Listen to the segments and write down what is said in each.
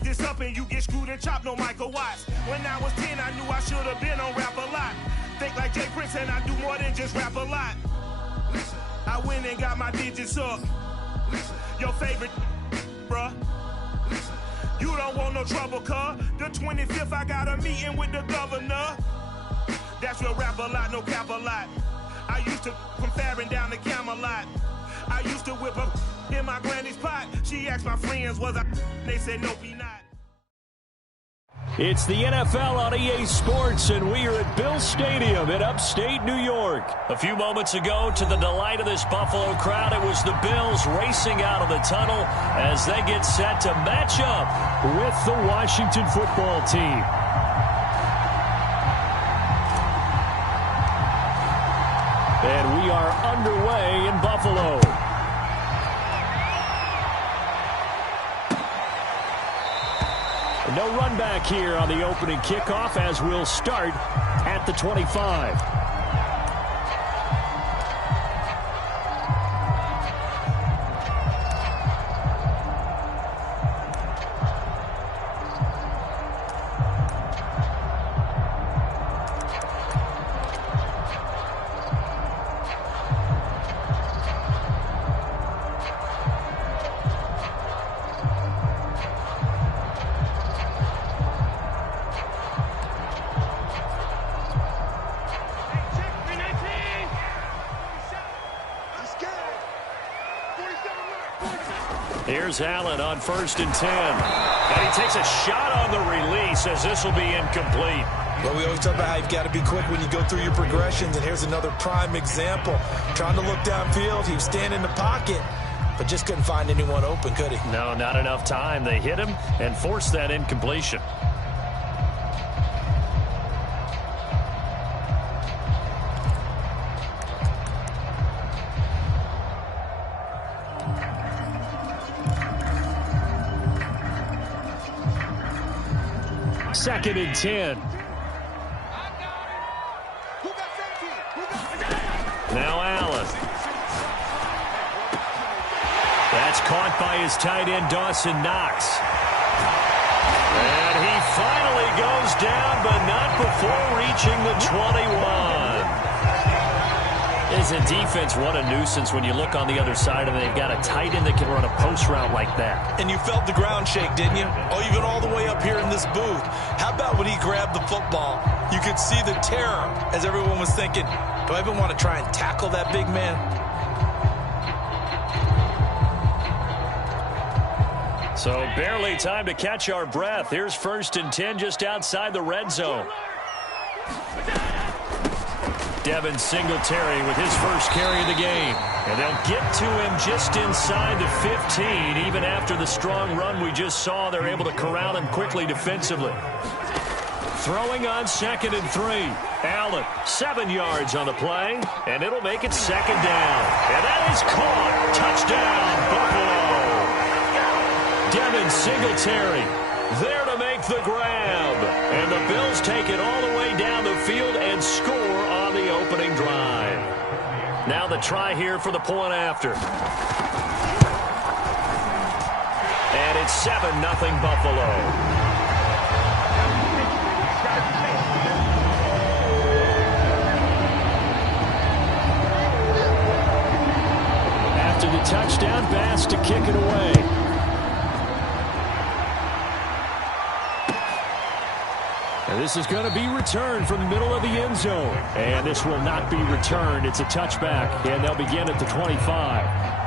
this up and you get screwed and chopped, no Michael Watts. When I was 10, I knew I should have been on Rap a Lot. Think like Jay Prince and I do more than just rap a lot. I went and got my digits up. Your favorite, bruh. You don't want no trouble, cuz. The 25th, I got a meeting with the governor. That's real rap a lot, no cap a lot. I used to from Farron down to Camelot. I used to whip up in my granny's pot. She asked my friends, was I? They said, nope, he not. It's the NFL on EA Sports, and we are at Bill Stadium in upstate New York. A few moments ago, to the delight of this Buffalo crowd, it was the Bills racing out of the tunnel as they get set to match up with the Washington football team. And we are underway in Buffalo. No run back here on the opening kickoff as we'll start at the 25. Here's Allen on 1st and 10. And he takes a shot on the release as this will be incomplete. Well, we always talk about how you've got to be quick when you go through your progressions, and here's another prime example. Trying to look downfield, he was standing in the pocket, but just couldn't find anyone open, could he? No, not enough time. They hit him and forced that incompletion. Second and 10. Now Allen. That's caught by his tight end, Dawson Knox. And he finally goes down, but not before reaching the 21. As a defense, what a nuisance when you look on the other side and they've got a tight end that can run a post route like that. And you felt the ground shake, didn't you? Oh, even all the way up here in this booth. How about when he grabbed the football? You could see the terror as everyone was thinking, do I even want to try and tackle that big man? So barely time to catch our breath. Here's 1st and 10 just outside the red zone. Devin Singletary with his first carry of the game. And they'll get to him just inside the 15. Even after the strong run we just saw, they're able to corral him quickly defensively. Throwing on 2nd and 3. Allen, 7 yards on the play, and it'll make it 2nd down. And that is caught. Touchdown, Buffalo. Devin Singletary there to make the grab. And the Bills take it all the way down the field and score on the opening drive. Now the try here for the point after. And it's 7-0 Buffalo. After the touchdown, Bass to kick it away. And this is going to be returned from the middle of the end zone. And this will not be returned. It's a touchback, and they'll begin at the 25.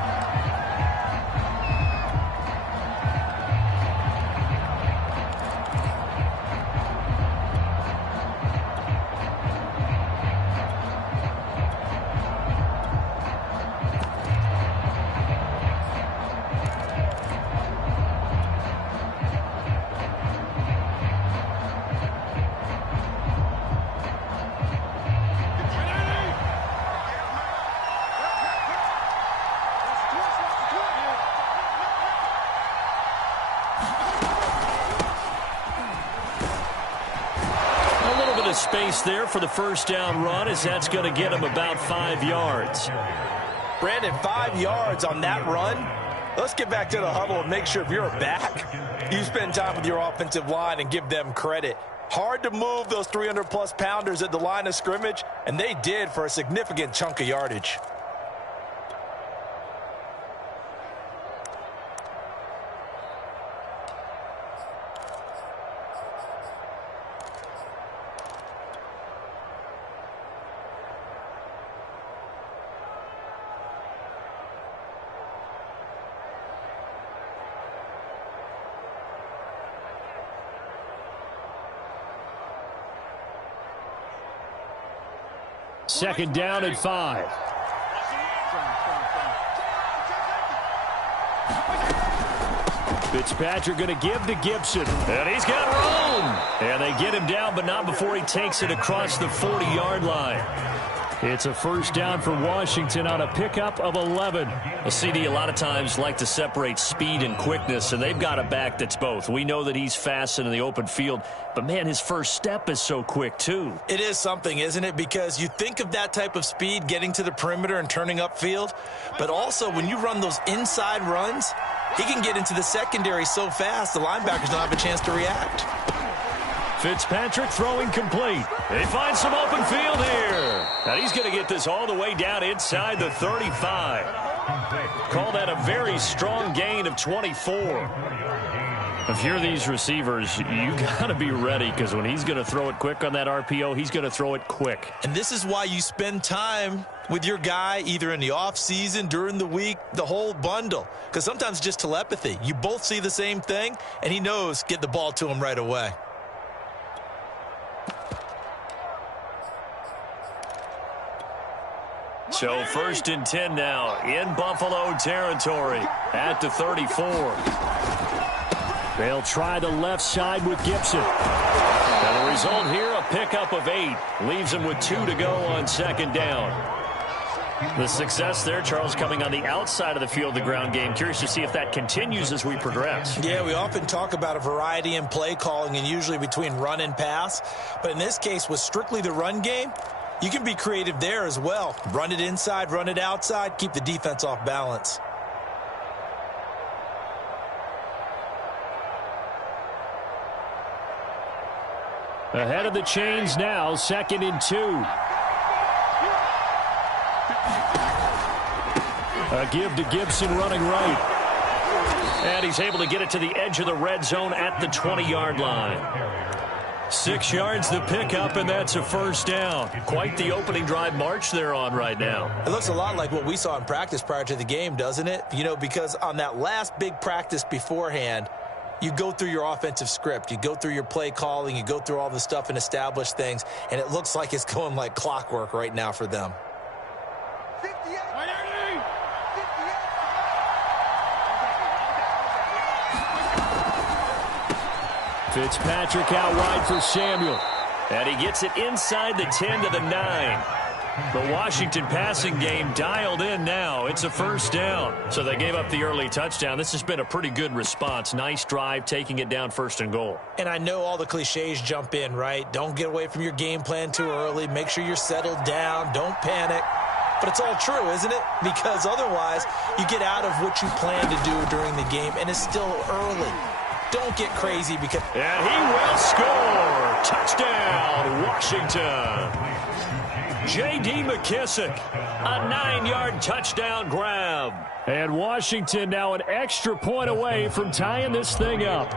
Space there for the first down run, as that's going to get him about 5 yards. Brandon, 5 yards on that run, Let's get back to the huddle and make sure if you're a back, you spend time with your offensive line and give them credit. Hard to move those 300-plus pounders at the line of scrimmage, and they did for a significant chunk of yardage. Second down and 5. Fitzpatrick going to give to Gibson. And he's got room. And they get him down, but not before he takes it across the 40-yard line. It's a first down for Washington on a pickup of 11. Well, CD, a lot of times like to separate speed and quickness, and they've got a back that's both. We know that he's fast in the open field, but, man, his first step is so quick, too. It is something, isn't it? Because you think of that type of speed getting to the perimeter and turning upfield, but also when you run those inside runs, he can get into the secondary so fast the linebackers don't have a chance to react. Fitzpatrick throwing complete. They find some open field here. And he's going to get this all the way down inside the 35. Call that a very strong gain of 24. If you're these receivers, you got to be ready, because when he's going to throw it quick on that RPO, he's going to throw it quick. And this is why you spend time with your guy either in the offseason, during the week, the whole bundle. Because sometimes just telepathy. You both see the same thing, and he knows get the ball to him right away. So first and 10 now in Buffalo territory at the 34. They'll try the left side with Gibson. And the result here, a pickup of 8. Leaves him with 2 to go on second down. The success there, Charles, coming on the outside of the field, the ground game. Curious to see if that continues as we progress. Yeah, we often talk about a variety in play calling and usually between run and pass. But in this case, with strictly the run game, you can be creative there as well. Run it inside, run it outside, keep the defense off balance. Ahead of the chains now, second and 2. A give to Gibson running right. And he's able to get it to the edge of the red zone at the 20-yard line. 6 yards the pickup, and that's a first down. Quite the opening drive march they're on right now. It looks a lot like what we saw in practice prior to the game, doesn't it? You know, because on that last big practice beforehand, you go through your offensive script. You go through your play calling. You go through all the stuff and establish things, and it looks like it's going like clockwork right now for them. Fitzpatrick out wide for Samuel. And he gets it inside the 10 to the 9. The Washington passing game dialed in now. It's a first down. So they gave up the early touchdown. This has been a pretty good response. Nice drive, taking it down first and goal. And I know all the cliches jump in, right? Don't get away from your game plan too early. Make sure you're settled down. Don't panic. But it's all true, isn't it? Because otherwise, you get out of what you plan to do during the game, and it's still early. Don't get crazy because... And he will score! Touchdown, Washington! J.D. McKissick, a 9-yard touchdown grab. And Washington now an extra point away from tying this thing up.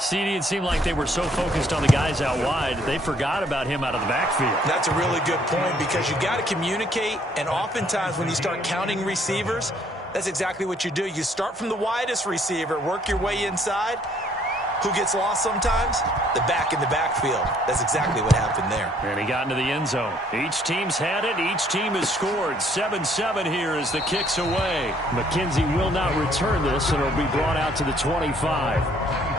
CD, it seemed like they were so focused on the guys out wide, they forgot about him out of the backfield. That's a really good point because you got to communicate, and oftentimes when you start counting receivers, that's exactly what you do. You start from the widest receiver, work your way inside. Who gets lost sometimes? The back in the backfield. That's exactly what happened there. And he got into the end zone. Each team's had it. Each team has scored. 7-7 here as the kick's away. McKenzie will not return this, and it'll be brought out to the 25.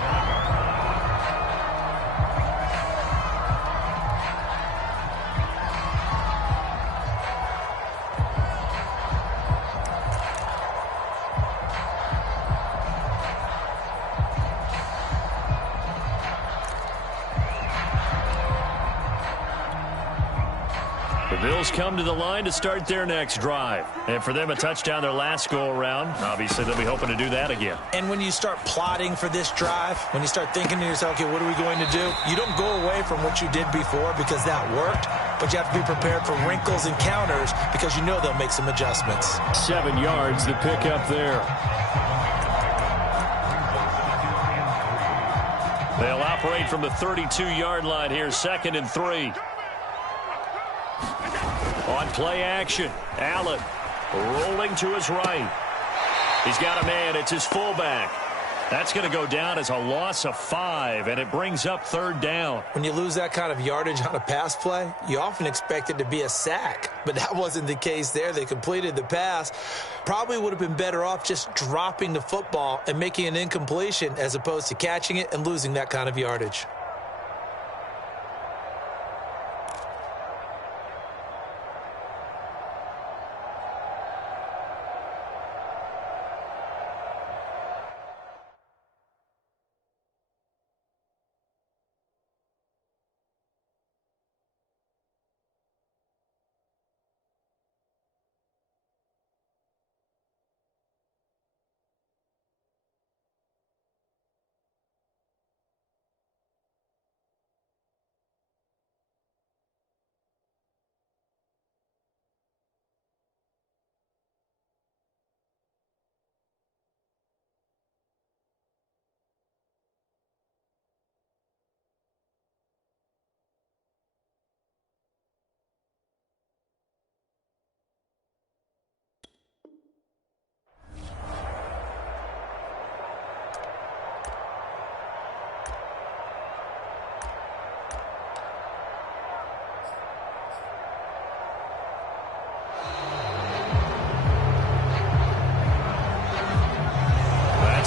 The Bills come to the line to start their next drive. And for them, a touchdown their last go-around. Obviously, they'll be hoping to do that again. And when you start plotting for this drive, when you start thinking to yourself, okay, what are we going to do? You don't go away from what you did before because that worked, but you have to be prepared for wrinkles and counters because you know they'll make some adjustments. 7 yards, the pick up there. They'll operate from the 32-yard line here, 2nd and 3. On play action, Allen rolling to his right. He's got a man. It's his fullback. That's going to go down as a loss of 5, and it brings up 3rd down. When you lose that kind of yardage on a pass play, you often expect it to be a sack, but that wasn't the case there. They completed the pass. Probably would have been better off just dropping the football and making an incompletion as opposed to catching it and losing that kind of yardage.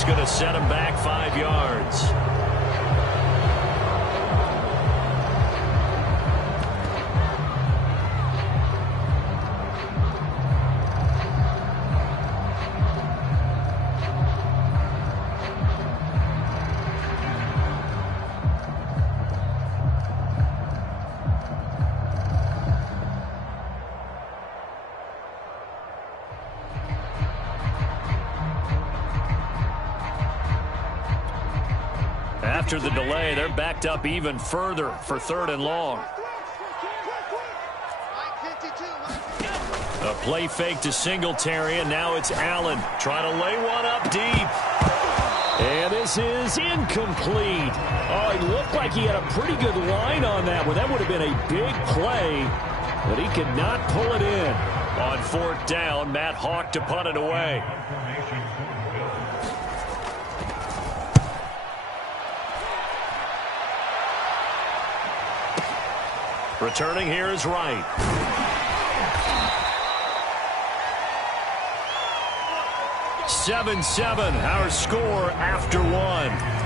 Going to set him back 5 yards. After the delay, they're backed up even further for 3rd and long. A play fake to Singletary, and now it's Allen trying to lay one up deep. And this is incomplete. Oh, it looked like he had a pretty good line on that one. That would have been a big play, but he could not pull it in. On 4th down, Matt Hawk to punt it away. Returning here is Wright. "7-7", our score after 1.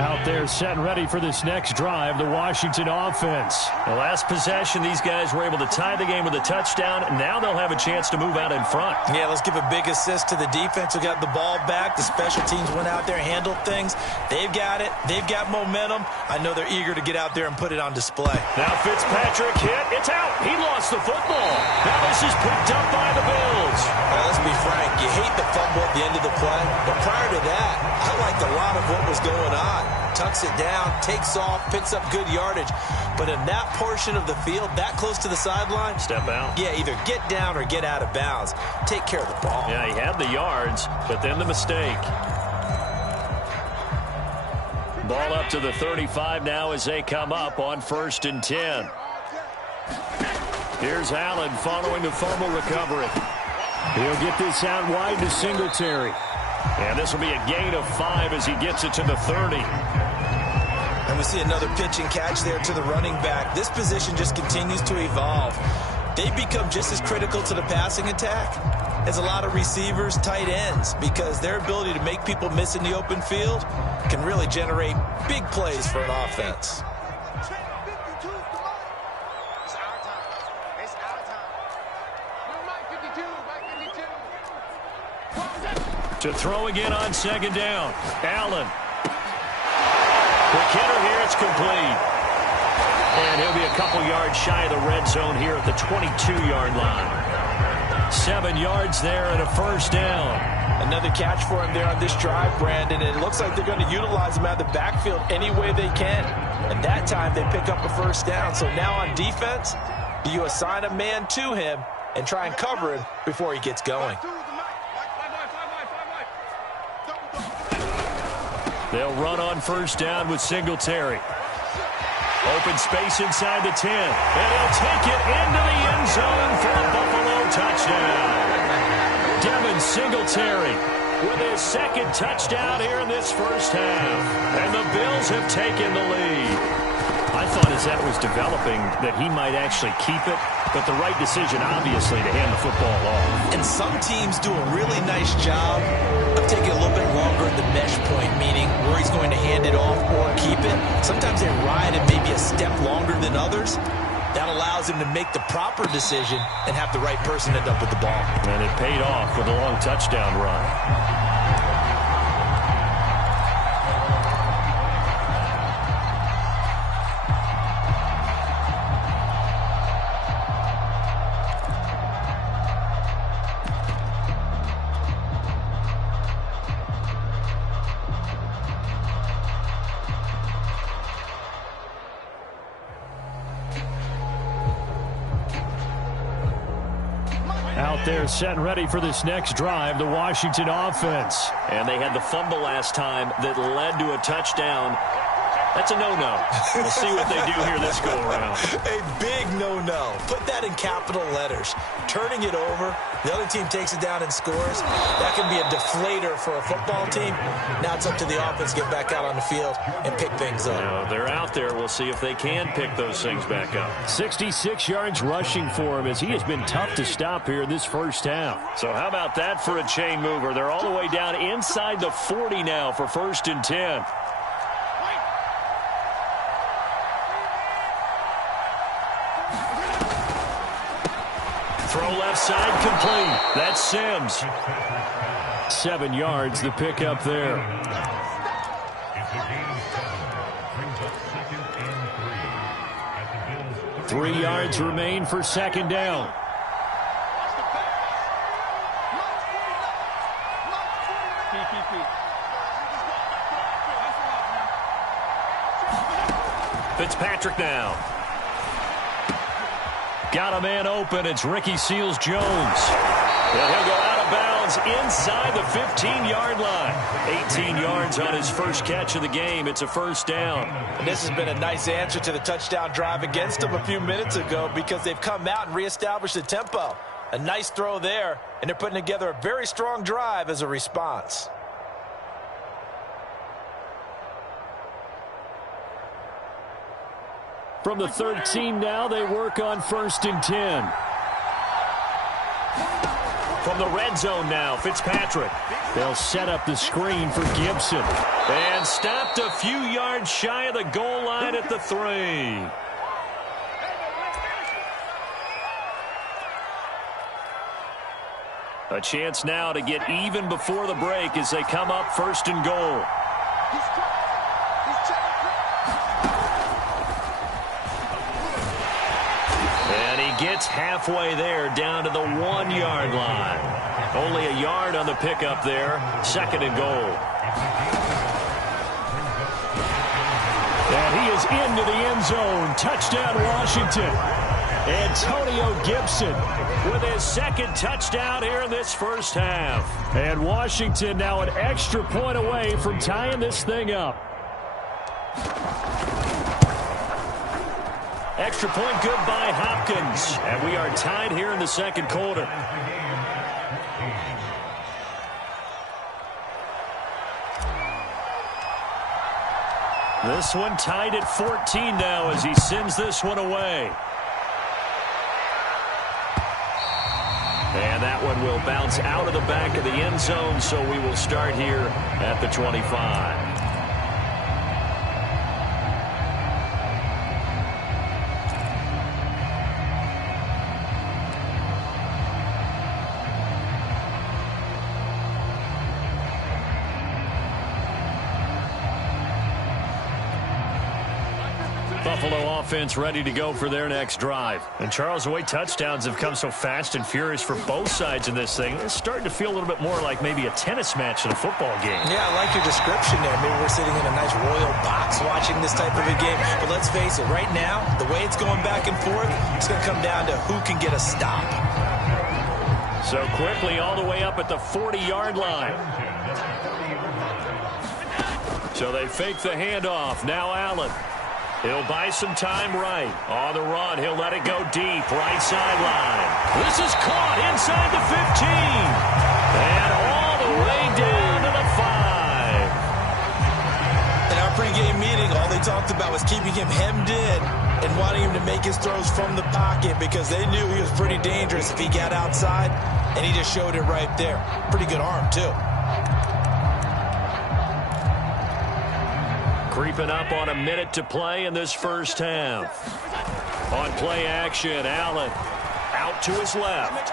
Out there set and ready for this next drive, the Washington offense. The last possession, these guys were able to tie the game with a touchdown. Now they'll have a chance to move out in front. Yeah, let's give a big assist to the defense who got the ball back. The special teams went out there, handled things. They've got it. They've got momentum. I know they're eager to get out there and put it on display. Now Fitzpatrick hit. It's out. He lost the football. Now this is picked up by the Bills. Well, let's be frank. You hate the fumble at the end of the play. But prior to that, I liked a lot of what was going on. Tucks it down, takes off, picks up good yardage. But in that portion of the field, that close to the sideline, step out. Yeah, either get down or get out of bounds. Take care of the ball. Yeah, he had the yards, but then the mistake. Ball up to the 35 now as they come up on 1st and 10. Here's Allen following the fumble recovery. He'll get this out wide to Singletary. And this will be a gain of 5 as he gets it to the 30. And we see another pitch and catch there to the running back. This position just continues to evolve. They become just as critical to the passing attack as a lot of receivers, tight ends, because their ability to make people miss in the open field can really generate big plays for an offense. To throw again on second down. Allen. Quick hitter here. It's complete. And he'll be a couple yards shy of the red zone here at the 22-yard line. 7 yards there and a first down. Another catch for him there on this drive, Brandon. And it looks like they're going to utilize him out of the backfield any way they can. And that time they pick up a first down. So now on defense, you assign a man to him and try and cover him before he gets going. They'll run on first down with Singletary. Open space inside the 10. And he'll take it into the end zone for a Buffalo touchdown. Devin Singletary with his second touchdown here in this first half. And the Bills have taken the lead. I thought as that was developing that he might actually keep it, but the right decision, obviously, to hand the football off. And some teams do a really nice job of taking a little bit longer at the mesh point, meaning where he's going to hand it off or keep it. Sometimes they ride it maybe a step longer than others. That allows him to make the proper decision and have the right person end up with the ball. And it paid off with a long touchdown run. Out there set and ready for this next drive, the Washington offense. And they had the fumble last time that led to a touchdown. That's a no-no. We'll see what they do here this go-around. A big no-no. Put that in capital letters. Turning it over, the other team takes it down and scores. That can be a deflator for a football team. Now it's up to the offense to get back out on the field and pick things up. Now, they're out there. We'll see if they can pick those things back up. 66 yards rushing for him as he has been tough to stop here in this first half. So how about that for a chain mover? They're all the way down inside the 40 now for 1st and 10. Throw left side complete. That's Sims. 7 yards, the pickup there. Three yards remain for second down. Fitzpatrick now. Got a man open. It's Ricky Seals-Jones. And he'll go out of bounds inside the 15-yard line. 18 yards on his first catch of the game. It's a first down. And this has been a nice answer to the touchdown drive against them a few minutes ago because they've come out and reestablished the tempo. A nice throw there, and they're putting together a very strong drive as a response. From the 13 now, they work on 1st and 10. From the red zone now, Fitzpatrick. They'll set up the screen for Gibson. And stopped a few yards shy of the goal line at the 3. A chance now to get even before the break as they come up 1st and goal. Gets halfway there down to the 1-yard line. Only a yard on the pickup there. 2nd and goal. And he is into the end zone. Touchdown, Washington. Antonio Gibson with his 2nd touchdown here in this first half. And Washington now an extra point away from tying this thing up. Extra point good by Hopkins. And we are tied here in the 2nd quarter. This one tied at 14 now as he sends this one away. And that one will bounce out of the back of the end zone, so we will start here at the 25. Buffalo offense ready to go for their next drive. And Charles, the way touchdowns have come so fast and furious for both sides in this thing, it's starting to feel a little bit more like maybe a tennis match than a football game. Yeah, I like your description there. Maybe we're sitting in a nice royal box watching this type of a game. But let's face it, right now, the way it's going back and forth, it's going to come down to who can get a stop. So quickly all the way up at the 40-yard line. So they fake the handoff. Now Allen. He'll buy some time right. On the run, he'll let it go deep. Right sideline. This is caught inside the 15. And all the way down to the 5. In our pregame meeting, all they talked about was keeping him hemmed in and wanting him to make his throws from the pocket because they knew he was pretty dangerous if he got outside, and he just showed it right there. Pretty good arm, too. Creeping up on a minute to play in this first half. On play action, Allen out to his left.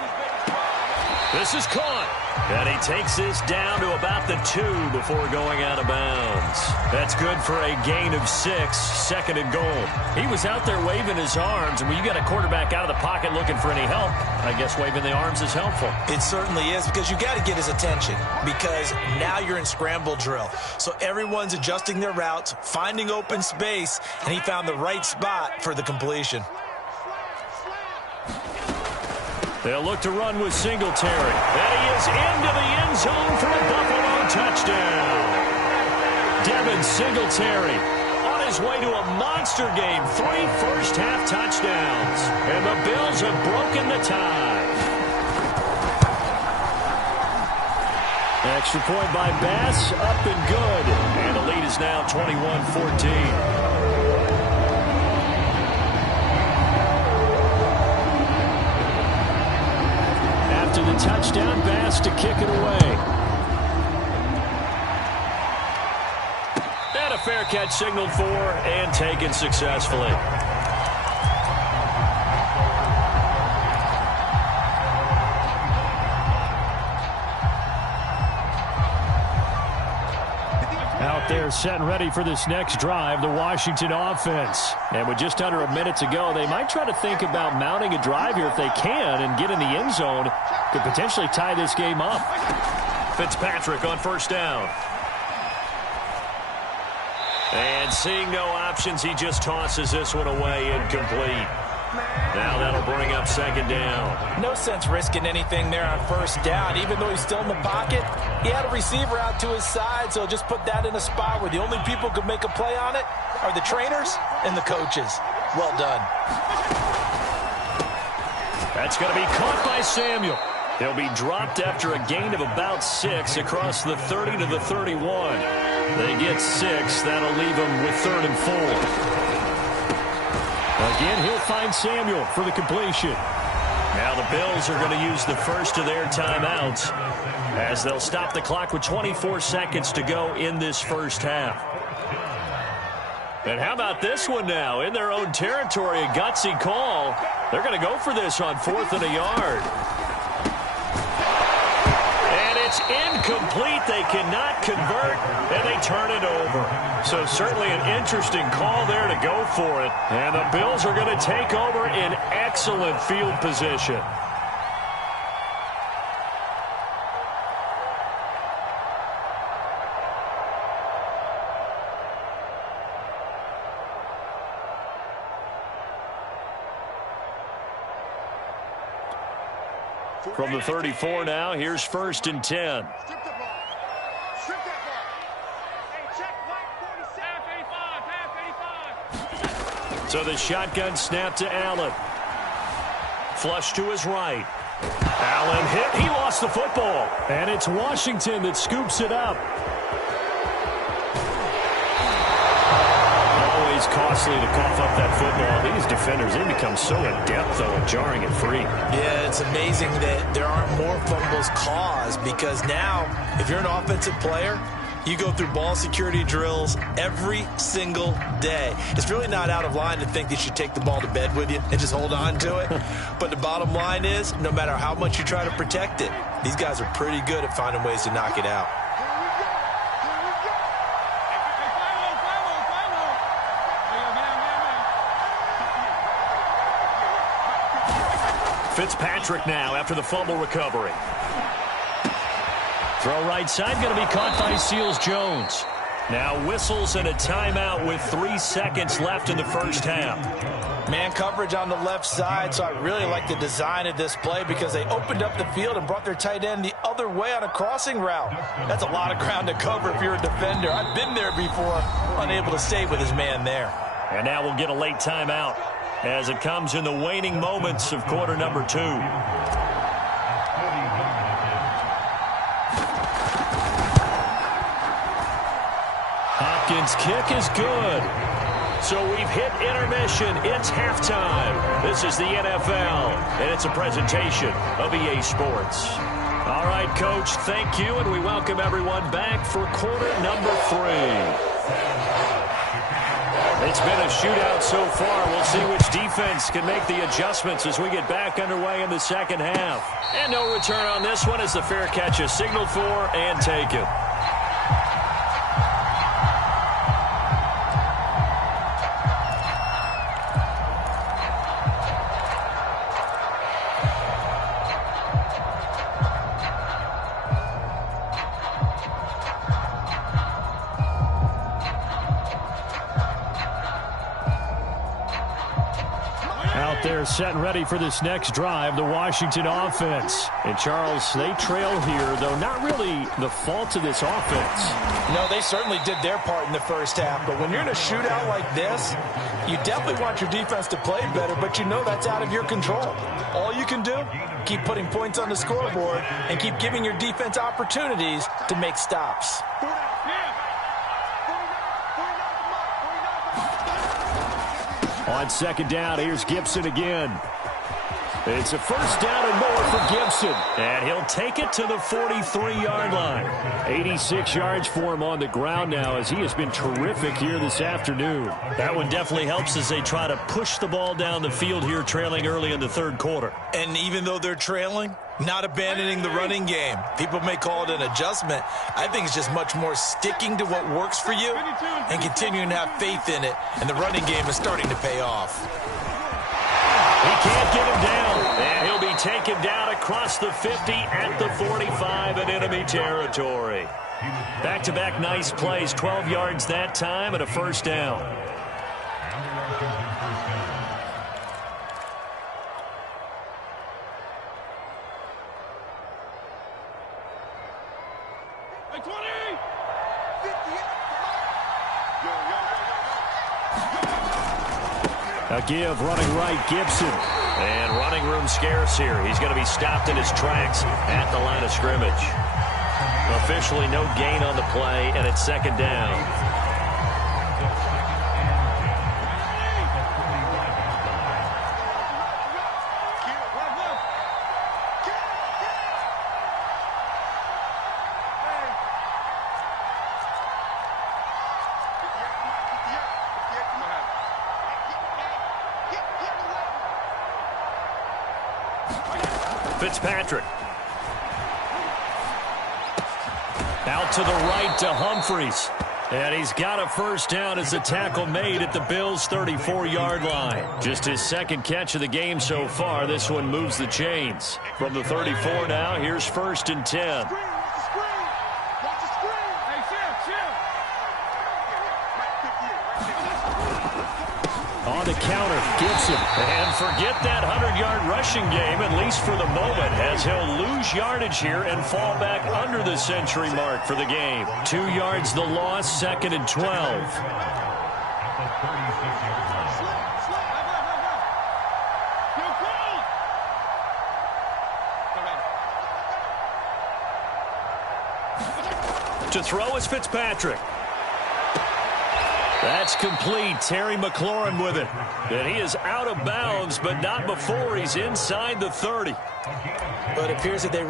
This is caught. And he takes this down to about the 2 before going out of bounds. That's good for a gain of 6, 2nd and goal. He was out there waving his arms, and when you got a quarterback out of the pocket looking for any help, I guess waving the arms is helpful. It certainly is, because you got to get his attention, because now you're in scramble drill. So everyone's adjusting their routes, finding open space, and he found the right spot for the completion. They'll look to run with Singletary. And he is into the end zone for a Buffalo touchdown. Devin Singletary on his way to a monster game. 3 first-half touchdowns. And the Bills have broken the tie. Extra point by Bass, up and good. And the lead is now 21-14. To the touchdown, Bass to kick it away. And a fair catch signaled for and taken successfully. Out there set and ready for this next drive, the Washington offense. And with just under a minute to go, they might try to think about mounting a drive here if they can and get in the end zone. Could potentially tie this game up. Fitzpatrick on first down. And seeing no options, he just tosses this one away, incomplete. Now that'll bring up 2nd down. No sense risking anything there on first down. Even though he's still in the pocket, he had a receiver out to his side, so just put that in a spot where the only people who could make a play on it are the trainers and the coaches. Well done. That's going to be caught by Samuel. He'll be dropped after a gain of about 6 across the 30 to the 31. They get 6. That'll leave them with 3rd and 4. Again, he'll find Samuel for the completion. Now the Bills are going to use the first of their timeouts as they'll stop the clock with 24 seconds to go in this first half. And how about this one now? In their own territory, a gutsy call. They're going to go for this on 4th and a yard. And it's incomplete. They cannot convert, and they turn it over. So certainly an interesting call there to go for it. And the Bills are going to take over in excellent field position. From the 34 now, here's 1st and 10. Strip the ball. Strip that ball. Hey, check white 47. Half 85. So the shotgun snap to Allen. Flush to his right. Allen hit. He lost the football. And it's Washington that scoops it up. Always costly to cough up that football. These defenders, they become so adept, though, at jarring it free. Yeah, it's amazing that there aren't more fumbles caused, because now, if you're an offensive player, you go through ball security drills every single day. It's really not out of line to think that you take the ball to bed with you and just hold on to it. But the bottom line is, no matter how much you try to protect it, these guys are pretty good at finding ways to knock it out. Fitzpatrick now after the fumble recovery. Throw right side, going to be caught by Seals-Jones. Now whistles and a timeout with 3 seconds left in the first half. Man coverage on the left side, so I really like the design of this play because they opened up the field and brought their tight end the other way on a crossing route. That's a lot of ground to cover if you're a defender. I've been there before, unable to stay with his man there. And now we'll get a late timeout as it comes in the waning moments of quarter number 2. Hopkins' kick is good. So we've hit intermission. It's halftime. This is the NFL, and it's a presentation of EA Sports. All right, Coach, thank you, and we welcome everyone back for quarter number 3. It's been a shootout so far. We'll see which defense can make the adjustments as we get back underway in the second half. And no return on this one as the fair catch is signaled for and taken. They're set and ready for this next drive, the Washington offense. And, Charles, they trail here, though not really the fault of this offense. No, they certainly did their part in the first half. But when you're in a shootout like this, you definitely want your defense to play better, but you know that's out of your control. All you can do, keep putting points on the scoreboard and keep giving your defense opportunities to make stops. On second down, here's Gibson again. It's a first down and more for Gibson. And he'll take it to the 43-yard line. 86 yards for him on the ground now as he has been terrific here this afternoon. That one definitely helps as they try to push the ball down the field here, trailing early in the third quarter. And even though they're trailing, not abandoning the running game. People may call it an adjustment. I think it's just much more sticking to what works for you and continuing to have faith in it. And the running game is starting to pay off. He can't get him down, and he'll be taken down across the 50 at the 45 in enemy territory. Back-to-back nice plays, 12 yards that time and a first down. A give running right, Gibson. And running room scarce here. He's going to be stopped in his tracks at the line of scrimmage. Officially no gain on the play, and it's second down. Fitzpatrick. Out to the right to Humphries. And he's got a first down as the tackle made at the Bills' 34-yard line. Just his second catch of the game so far. This one moves the chains. From the 34 now, here's first and 10. On the counter, Gibson. And forget that 100-yard rushing game, at least for the moment, as he'll lose yardage here and fall back under the century mark for the game. 2 yards the loss, second and 12. To throw is Fitzpatrick. That's complete. Terry McLaurin with it. And he is out of bounds, but not before he's inside the 30. But it appears that they...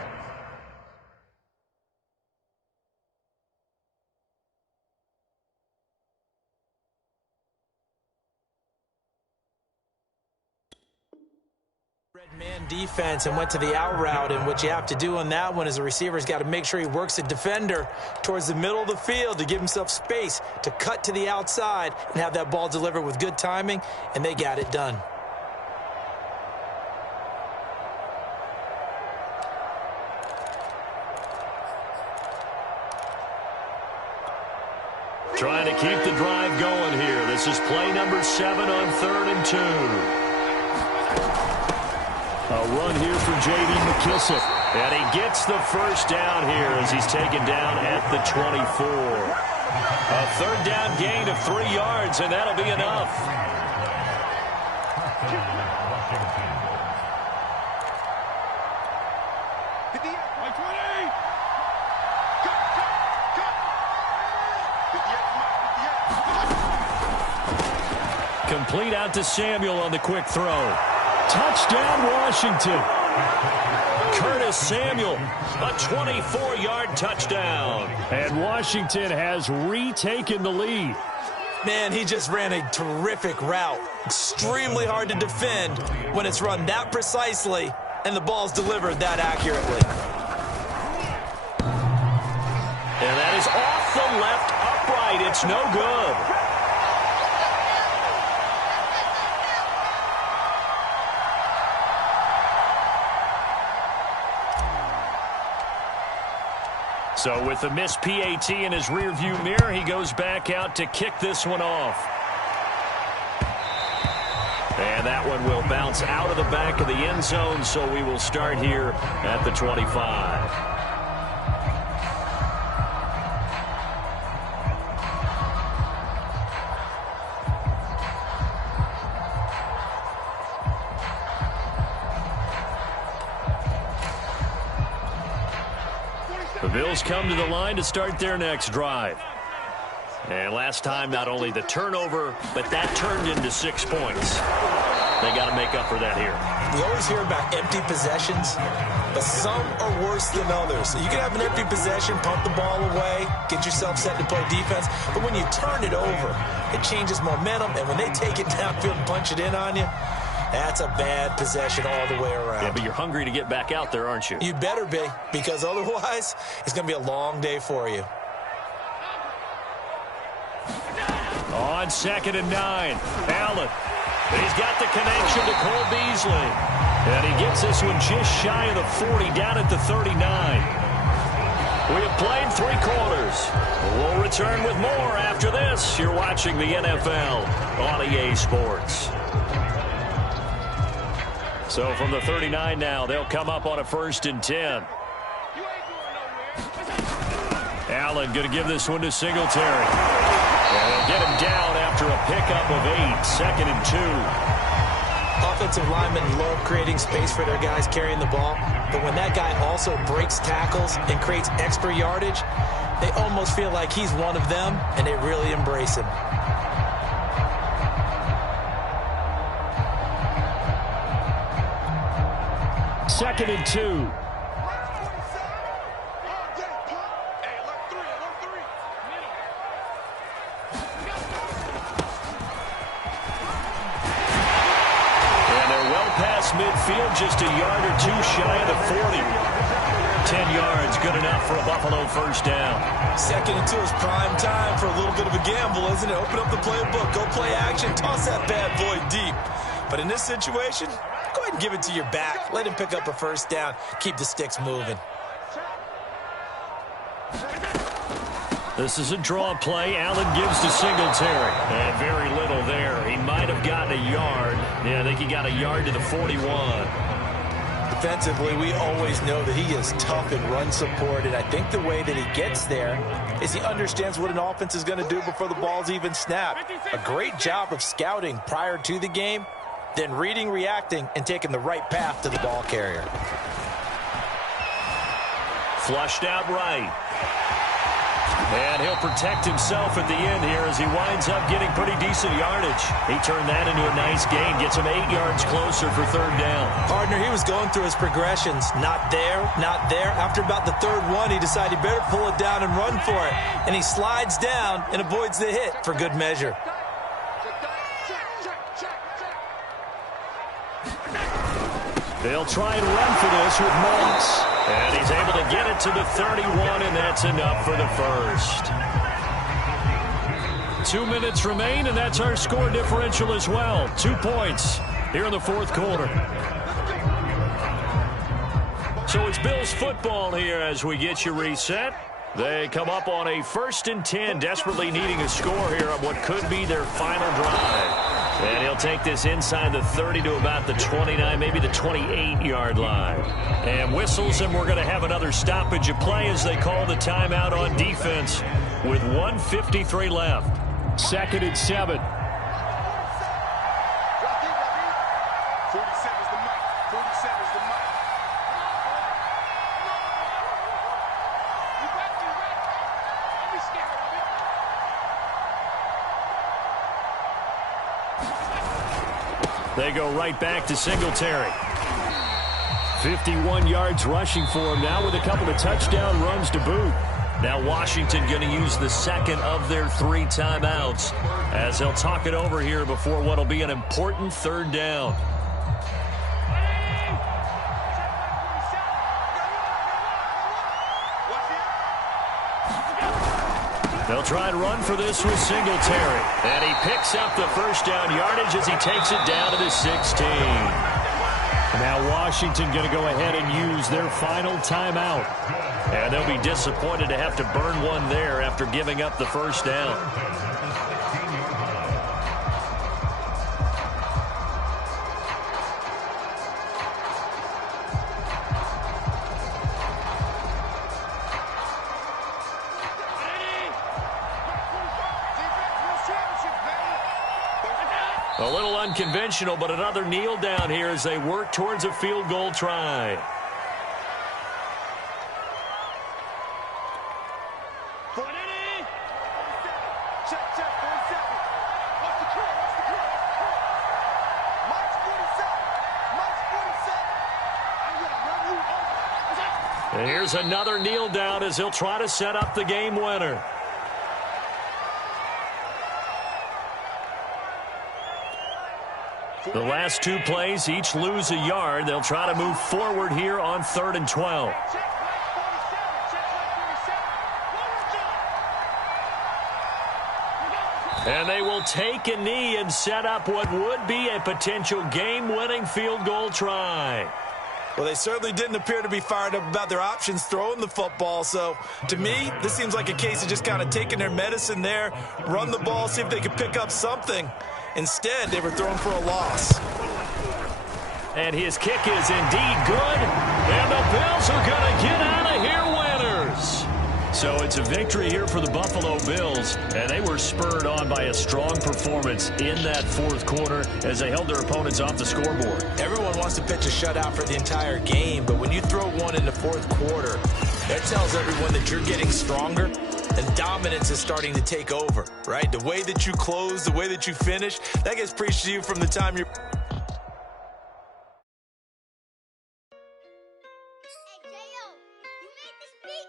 man defense and went to the out route, and what you have to do on that one is the receiver's got to make sure he works the defender towards the middle of the field to give himself space to cut to the outside and have that ball delivered with good timing, and they got it done. Trying to keep the drive going here. This is play number 7 on 3rd and 2. A run here for J.D. McKissick. And he gets the first down here as he's taken down at the 24. A 3rd down gain of 3 yards, and that'll be enough. Complete out to Samuel on the quick throw. Touchdown, Washington. Curtis Samuel, a 24-yard touchdown. And Washington has retaken the lead. Man, he just ran a terrific route. Extremely hard to defend when it's run that precisely and the ball's delivered that accurately. And that is off the left upright. It's no good. So with the missed PAT in his rearview mirror, he goes back out to kick this one off. And that one will bounce out of the back of the end zone, so we will start here at the 25. The Bills come to the line to start their next drive. And last time, not only the turnover, but that turned into 6 points. They got to make up for that here. We always hear about empty possessions, but some are worse than others. You can have an empty possession, pump the ball away, get yourself set to play defense, but when you turn it over, it changes momentum, and when they take it downfield and punch it in on you, that's a bad possession all the way around. Yeah, but you're hungry to get back out there, aren't you? You better be, because otherwise, it's going to be a long day for you. On 2nd and 9, Allen. He's got the connection to Cole Beasley. And he gets this one just shy of the 40, down at the 39. We have played 3 quarters. We'll return with more after this. You're watching the NFL on EA Sports. So from the 39 now, they'll come up on a 1st and 10. Allen going to give this one to Singletary. And they'll get him down after a pickup of 8, 2nd and 2. Offensive linemen love creating space for their guys carrying the ball, but when that guy also breaks tackles and creates extra yardage, they almost feel like he's one of them, and they really embrace him. Second and 2. Midfield just a yard or 2 shy of the 40. 10 yards, good enough for a Buffalo 1st down. 2nd and 2 is prime time for a little bit of a gamble, isn't it? Open up the playbook, go play action, toss that bad boy deep. But in this situation, go ahead and give it to your back. Let him pick up a 1st down. Keep the sticks moving. This is a draw play. Allen gives to Singletary. And very little there. He might have gotten a yard. Yeah, I think he got a yard to the 41. Defensively, we always know that he is tough in run support, and I think the way that he gets there is he understands what an offense is going to do before the ball's even snapped. A great job of scouting prior to the game, then reading, reacting, and taking the right path to the ball carrier. Flushed out right. And he'll protect himself at the end here as he winds up getting pretty decent yardage. He turned that into a nice gain, gets him 8 yards closer for 3rd down. Partner, he was going through his progressions. Not there, not there. After about the 3rd one, he decided he better pull it down and run for it. And he slides down and avoids the hit for good measure. They'll try and run for this with Moss. And he's able to get it to the 31, and that's enough for the 1st. 2 minutes remain, and that's our score differential as well. 2 points here in the 4th quarter. So it's Bills football here as we get you reset. They come up on a 1st and 10, desperately needing a score here on what could be their final drive. And he'll take this inside the 30 to about the 29, maybe the 28-yard line. And whistles, and we're going to have another stoppage of play as they call the timeout on defense with 1:53 left. 2nd and 7. They go right back to Singletary. 51 yards rushing for him now with a couple of touchdown runs to boot. Now Washington going to use the 2nd of their 3 timeouts as they'll talk it over here before what will be an important 3rd down. They'll try and run for this with Singletary. And he picks up the 1st down yardage as he takes it down to the 16. Now Washington going to go ahead and use their final timeout. And they'll be disappointed to have to burn one there after giving up the 1st down. A little unconventional, but another kneel down here as they work towards a field goal try. And here's another kneel down as he'll try to set up the game winner. The last 2 plays each lose a yard. They'll try to move forward here on 3rd and 12. And they will take a knee and set up what would be a potential game-winning field goal try. Well, they certainly didn't appear to be fired up about their options throwing the football. So, to me, this seems like a case of just kind of taking their medicine there, run the ball, see if they can pick up something. Instead, they were throwing for a loss. And his kick is indeed good. And the Bills are going to get out of here winners. So it's a victory here for the Buffalo Bills. And they were spurred on by a strong performance in that 4th quarter as they held their opponents off the scoreboard. Everyone wants to pitch a shutout for the entire game, but when you throw one in the 4th quarter, that tells everyone that you're getting stronger and dominance is starting to take over, right? The way that you close, the way that you finish, that gets preached to you from the time you're... Hey, J.O., you made this beat?